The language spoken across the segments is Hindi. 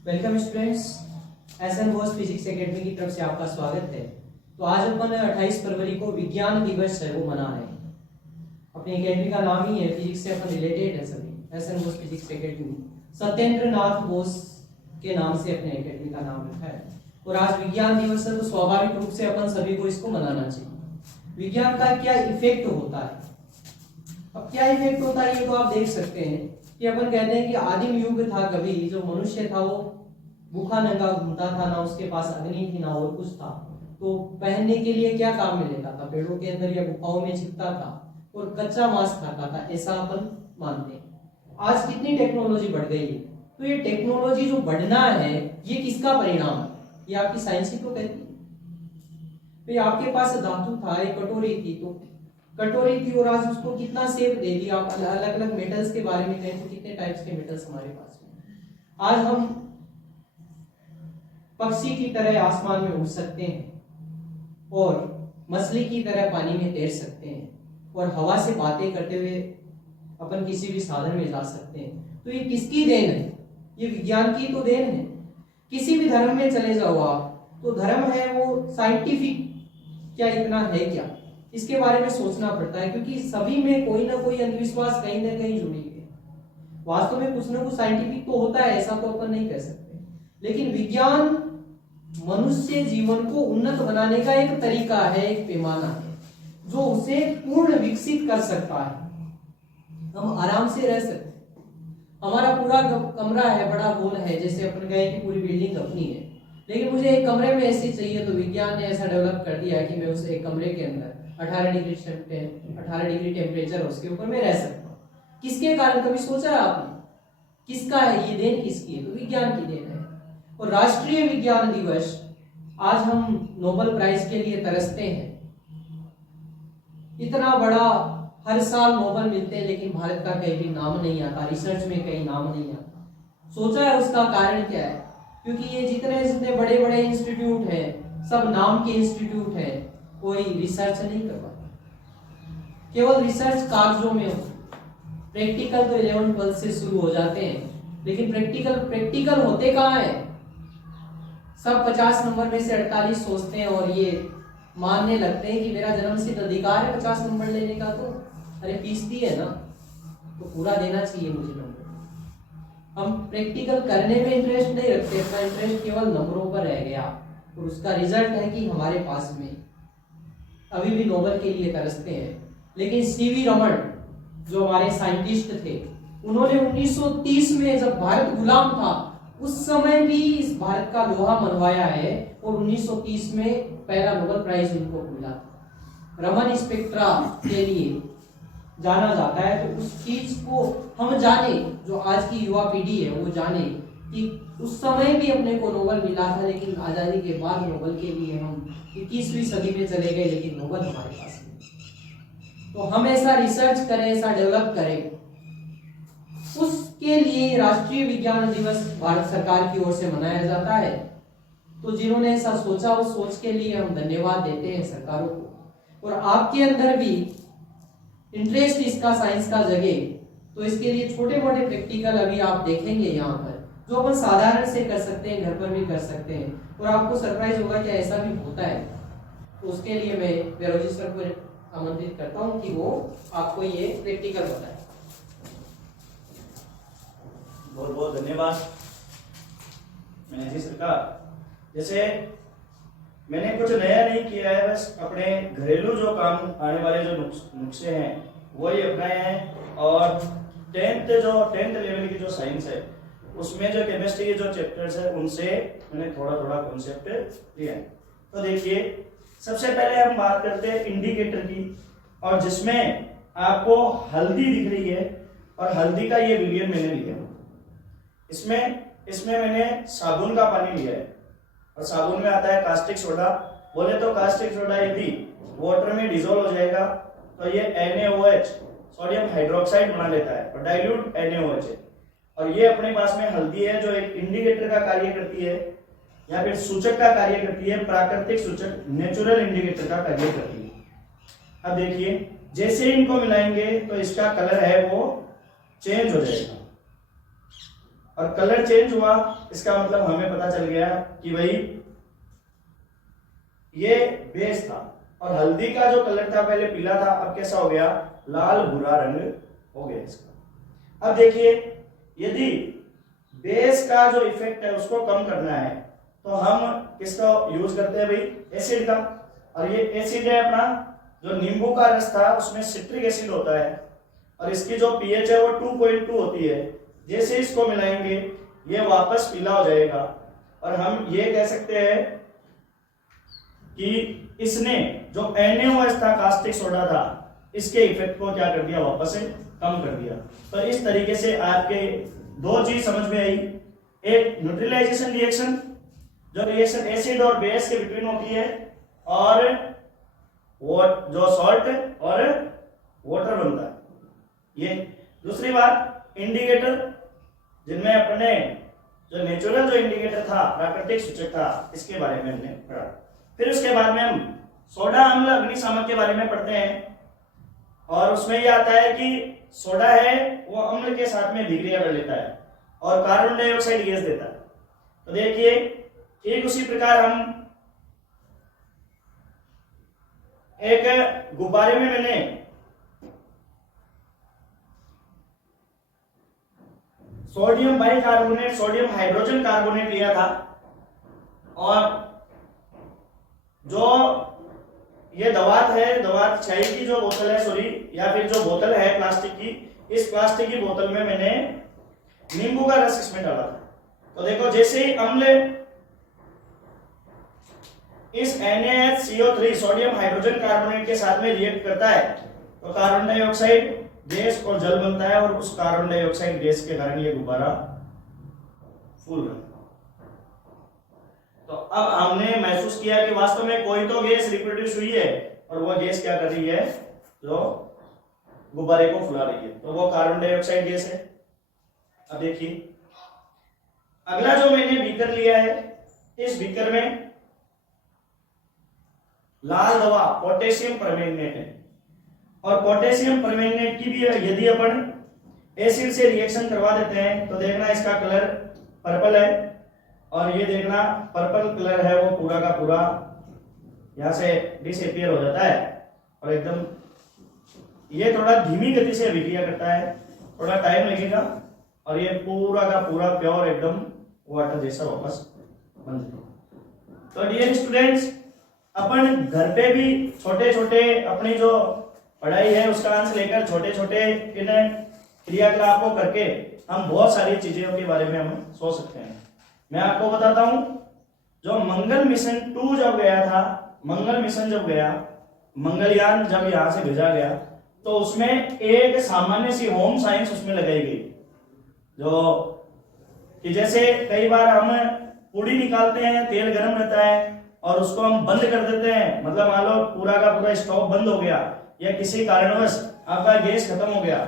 Welcome students, S N Bose physics academy की तरफ से आपका स्वागत है। तो आज अपन 28 फरवरी को विज्ञान दिवस है वो मना रहे हैं। अपनी एकेडमी का नाम ही है, फिजिक्स से अपन रिलेटेड है सभी। S N Bose physics academy Satyendra Nath Bose के नाम से अपने एकेडमी का नाम रखा है। और आज विज्ञान दिवस है तो स्वाभाविक रूप से अपन सभी को इसको मनाना चाहिए। विज्ञान का क्या इफेक्ट होता है, अब क्या इफेक्ट होता है ये तो आप देख सकते हैं कि अपन कहते हैं कि आदिम युग था, कभी जो मनुष्य था वो भूखा नंगा घूमता था, ना उसके पास अग्नि थी ना और कुछ था, तो पहनने के लिए क्या काम में लेता था, पेड़ों के अंदर या गुफाओं में छिपता था और कच्चा मांस खाता था, ऐसा अपन मानते हैं। आज कितनी टेक्नोलॉजी बढ़ गई है, तो ये टेक्नोलॉजी जो बढ़ना है ये किसका परिणाम है? ये आपकी साइंस ही तो कहती है। भाई आपके पास धातु था, एक कटोरी थी, तो कटोरी थी और आज उसको कितना शेप दे दिया। आप अलग अलग मेटल्स के बारे में कहें तो कितने टाइप्स के मेटल्स हमारे पास में। आज हम पक्षी की तरह आसमान में उड़ सकते हैं और मछली की तरह पानी में तैर सकते हैं और हवा से बातें करते हुए अपन किसी भी साधन में जा सकते हैं। तो ये किसकी देन है? ये विज्ञान की तो देन है। किसी भी धर्म में चले जाओ आप, तो धर्म है वो साइंटिफिक क्या इतना है क्या, इसके बारे में सोचना पड़ता है, क्योंकि सभी में कोई ना कोई अंधविश्वास कहीं ना कहीं जुड़ी है। वास्तव में कुछ ना कुछ साइंटिफिक तो होता है, ऐसा तो अपन नहीं कह सकते, लेकिन विज्ञान मनुष्य जीवन को उन्नत बनाने का एक तरीका है, एक पैमाना है जो उसे पूर्ण विकसित कर सकता है। हम आराम से रह सकते हैं। हमारा पूरा कमरा है, बड़ा हॉल है, जैसे अपन कहे कि पूरी बिल्डिंग अपनी है, लेकिन मुझे एक कमरे में ऐसी चाहिए, तो विज्ञान ने ऐसा डेवलप कर दिया है कि मैं उस एक कमरे के अंदर 18 डिग्री टेम्परेचर उसके ऊपर मैं रह सकता हूँ। किसके कारण? कभी सोचा है आपने किसका है ये देन? किसकी है? तो विज्ञान की देन है। और राष्ट्रीय विज्ञान दिवस, आज हम नोबेल प्राइज के लिए तरसते हैं। इतना बड़ा हर साल नोबेल मिलते हैं, लेकिन भारत का कहीं भी नाम नहीं आता, रिसर्च में कहीं नाम नहीं आता। सोचा है उसका कारण क्या है? क्योंकि ये जितने जितने बड़े बड़े इंस्टीट्यूट हैं, सब नाम के इंस्टीट्यूट हैं, कोई रिसर्च नहीं करवाता। केवल रिसर्च कागजों में हो। प्रैक्टिकल तो 11 12 से शुरू हो जाते हैं, लेकिन प्रैक्टिकल होते कहाँ है? सब 50 नंबर में से 48 सोचते हैं और ये मानने लगते हैं कि मेरा जन्मसिद्ध अधिकार है 50 नंबर लेने का। तो अरे फीस दी है ना, तो पूरा देना चाहिए मुझे नंबर। हम प्रैक्टिकल करने में इंटरेस्ट नहीं रखते, अपना इंटरेस्ट केवल नंबरों पर रह गया, और उसका रिजल्ट है कि हमारे पास में अभी भी नोबेल के लिए तरसते हैं। लेकिन सीवी रमन जो हमारे साइंटिस्ट थे, उन्होंने 1930 में जब भारत गुलाम था उस समय भी इस भारत का लोहा मनवाया है, और 1930 में पहला नोबेल प्राइज उनको मिला था। रमन स्पेक्ट्रा के लिए जाना जाता है। तो उस चीज को हम जाने, जो आज की युवा पीढ़ी है वो जाने कि उस समय भी अपने को नोबेल मिला था, लेकिन आजादी के बाद नोबेल के लिए हम 21वीं सदी में चले गए, लेकिन नोबेल हमारे पास नहीं। तो हम ऐसा रिसर्च करें, ऐसा डेवलप करें, उसके लिए राष्ट्रीय विज्ञान दिवस भारत सरकार की ओर से मनाया जाता है। तो जिन्होंने ऐसा सोचा, उस सोच के लिए हम धन्यवाद देते हैं सरकारों को। और आपके अंदर भी इंटरेस्ट इसका साइंस का जगे, तो इसके लिए छोटे मोटे प्रैक्टिकल अभी आप देखेंगे यहाँ पर, जो अपन साधारण से कर सकते हैं, घर पर भी कर सकते हैं, और आपको सरप्राइज होगा कि ऐसा भी होता है। तो उसके लिए मैं बेरोजी सर को आमंत्रित करता हूँ कि वो आपको ये प्रैक्टिकल बताए। बहुत बहुत धन्यवाद मैनेजर सरकार। जैसे मैंने कुछ नया नहीं किया है, बस अपने घरेलू जो काम आने वाले जो नुस्खे हैं वही अपनाए हैं। और 10th लेवल की जो साइंस है उसमें जो केमिस्ट्री के जो चैप्टर्स है उनसे मैंने थोड़ा थोड़ा कॉन्सेप्ट लिया है। तो देखिए, सबसे पहले हम बात करते हैं इंडिकेटर की, और जिसमें आपको हल्दी दिख रही है, और हल्दी का ये विलियन मैंने लिया। इसमें मैंने साबुन का पानी लिया है, और साबुन में आता है कास्टिक सोडा। बोले तो कास्टिक सोडा यदि वाटर में डिसॉल्व हो जाएगा तो ये NaOH सोडियम हाइड्रोक्साइड बना लेता है, और डाइल्यूट NaOH है। और ये अपने पास में हल्दी है जो एक इंडिकेटर का कार्य करती है, या फिर सूचक का कार्य करती है, प्राकृतिक सूचक नेचुरल इंडिकेटर का कार्य करती है। अब देखिए, जैसे इनको मिलाएंगे तो इसका कलर है वो चेंज हो जाएगा। और कलर चेंज हुआ, इसका मतलब हमें पता चल गया कि भाई ये बेस था। और हल्दी का जो कलर था पहले पीला था, अब कैसा हो गया, लाल भूरा रंग हो गया इसका। अब देखिए, यदि बेस का जो इफेक्ट है उसको कम करना है तो हम किसका यूज करते हैं भाई, एसिड का। और ये एसिड है अपना, जो नींबू का रस था उसमें सिट्रिक एसिड होता है और इसकी जो पीएच है वो 2.2 होती है। जैसे इसको मिलाएंगे ये वापस पीला हो जाएगा और हम ये कह सकते हैं कि इसने जो NaOH था, कास्टिक सोडा था, इसके इफेक्ट को क्या कर दिया, वापस से कम कर दिया। तो इस तरीके से आपके दो चीज समझ में आई, एक न्यूट्रलाइजेशन रिएक्शन, जो रिएक्शन एसिड और बेस के बिटवीन होती है, और वो जो सॉल्ट और वाटर बनता है। ये दूसरी बात, इंडिकेटर, जिनमें अपने जो नेचुरल जो इंडिकेटर था, प्राकृतिक सूचक था, इसके बारे में हमने पढ़ा। फिर उसके बाद में हम सोडा अम्ल अग्निशामक के बारे में पढ़ते हैं और उसमें यह आता है कि सोडा है वो अम्ल के साथ में अभिक्रिया कर लेता है और कार्बन डाइऑक्साइड गैस देता है। तो देखिए, ठीक उसी प्रकार हम एक गुब्बारे में मैंने sodium bicarbonate, sodium hydrogen carbonate लिया था और जो ये दवात है, दवात चाय की जो बोतल है, सॉरी, या फिर जो बोतल है प्लास्टिक की, इस प्लास्टिक की बोतल में मैंने नींबू का रस इसमें डाला था। तो देखो, जैसे ही अम्ल इस NaHCO3 सोडियम हाइड्रोजन कार्बोनेट के साथ में रिएक्ट करता है तो कार्बन डाइऑक्साइड गैस और जल बनता है और उस कार्बन डाइऑक्साइड गैस के कारण ये गुब्बारा फूल रहा है। तो अब हमने महसूस किया कि वास्तव में कोई तो गैस रिप्रोड्यूस हुई है और वो गैस क्या कर रही है, जो गुब्बारे को फुला रही है, तो वो कार्बन डाइऑक्साइड गैस है। अब देखिए, अगला जो मैंने बीकर लिया है, इस बीकर में लाल दवा पोटेशियम परमैंगनेट है और पोटेशियम परमैंगनेट की भी यदि अपन एसिड से रिएक्शन करवा देते हैं तो देखना इसका कलर पर्पल है और ये देखना पर्पल कलर है वो पूरा का पूरा यहां से डिसअपीयर हो जाता है और एकदम ये थोड़ा धीमी गति से अभिक्रिया करता है, थोड़ा टाइम लगेगा और ये पूरा का पूरा प्योर एकदम वाटर जैसा वापस बन जाएगा। तो डियर स्टूडेंट्स, अपन घर पे भी छोटे छोटे अपनी जो पढ़ाई है उसका अंश लेकर छोटे छोटे इन क्रियाकलाप को करके हम बहुत सारी चीजों के बारे में हम सोच सकते हैं। मैं आपको बताता हूं, जो मंगल मिशन 2 जब गया था, मंगल मिशन जब गया, मंगलयान जब यहां से भेजा गया तो उसमें एक सामान्य सी होम साइंस उसमें लगाई गई, जो कि जैसे कई बार हम पूड़ी निकालते हैं, तेल गर्म रहता है और उसको हम बंद कर देते हैं, मतलब मान लो पूरा का पूरा स्टोव बंद हो गया या किसी कारणवश आपका गैस खत्म हो गया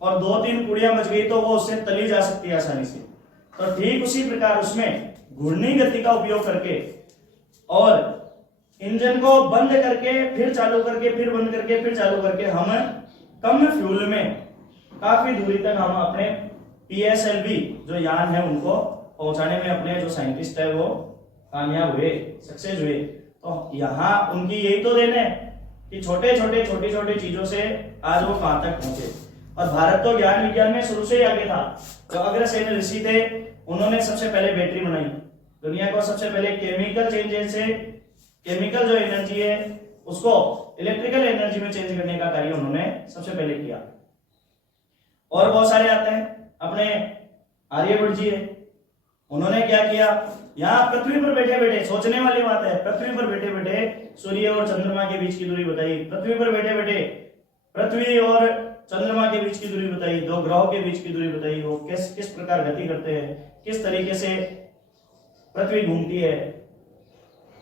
और 2-3 पूड़ियां बच गई तो वो उससे तली जा सकती है आसानी से। तो ठीक उसी प्रकार उसमें घूर्णी गति का उपयोग करके और इंजन को बंद करके फिर चालू करके फिर बंद करके फिर चालू करके हम कम फ्यूल में काफी दूरी तक हम अपने PSLV जो यान है उनको पहुंचाने में अपने जो साइंटिस्ट है वो कामयाब हुए, सक्सेस हुए। तो यहाँ उनकी यही तो देन है कि छोटे छोटे चीजों से आज वो कहां तक पहुंचे। और भारत तो ज्ञान विज्ञान में शुरू से ही आगे था। जो अग्रसेन ऋषि थे उन्होंने सबसे पहले बैटरी बनाई, दुनिया को सबसे पहले केमिकल चेंजेस से केमिकल जो एनर्जी है उसको इलेक्ट्रिकल एनर्जी में चेंज करने का कार्य उन्होंने सबसे पहले किया। और बहुत सारे आते हैं, अपने आर्यभट्ट जी है, उन्होंने क्या किया, यहाँ पृथ्वी पर बैठे बैठे, सोचने वाली बात है, पृथ्वी पर बैठे बैठे सूर्य और चंद्रमा के बीच की दूरी बताई, पृथ्वी पर बैठे बैठे पृथ्वी और चंद्रमा के बीच की दूरी बताई, 2 ग्रहों के बीच की दूरी बताई, वो किस प्रकार गति करते हैं, किस तरीके से पृथ्वी घूमती है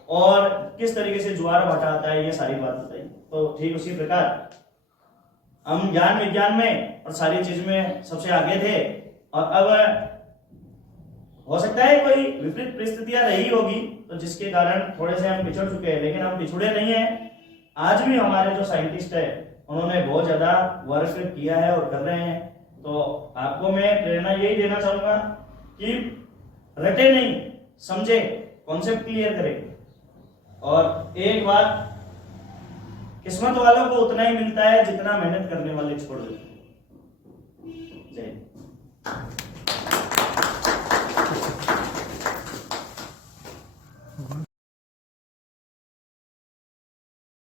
और किस तरीके से ज्वार भाटा आता है, ये सारी बात बताई। तो ठीक उसी प्रकार हम ज्ञान विज्ञान में और सारी चीज में सबसे आगे थे और अब हो सकता है कोई विपरीत परिस्थितियां रही होगी तो जिसके कारण थोड़े से हम पिछड़ चुके हैं, लेकिन हम पिछड़े नहीं हैं। आज भी हमारे जो साइंटिस्ट है उन्होंने बहुत ज्यादा वर्क किया है और कर रहे हैं। तो आपको मैं प्रेरणा यही देना चाहूंगा कि रटे नहीं, समझे, कॉन्सेप्ट क्लियर करें। और एक बात, किस्मत वालों को उतना ही मिलता है जितना मेहनत करने वाले छोड़ देते हैं। जय हिंद।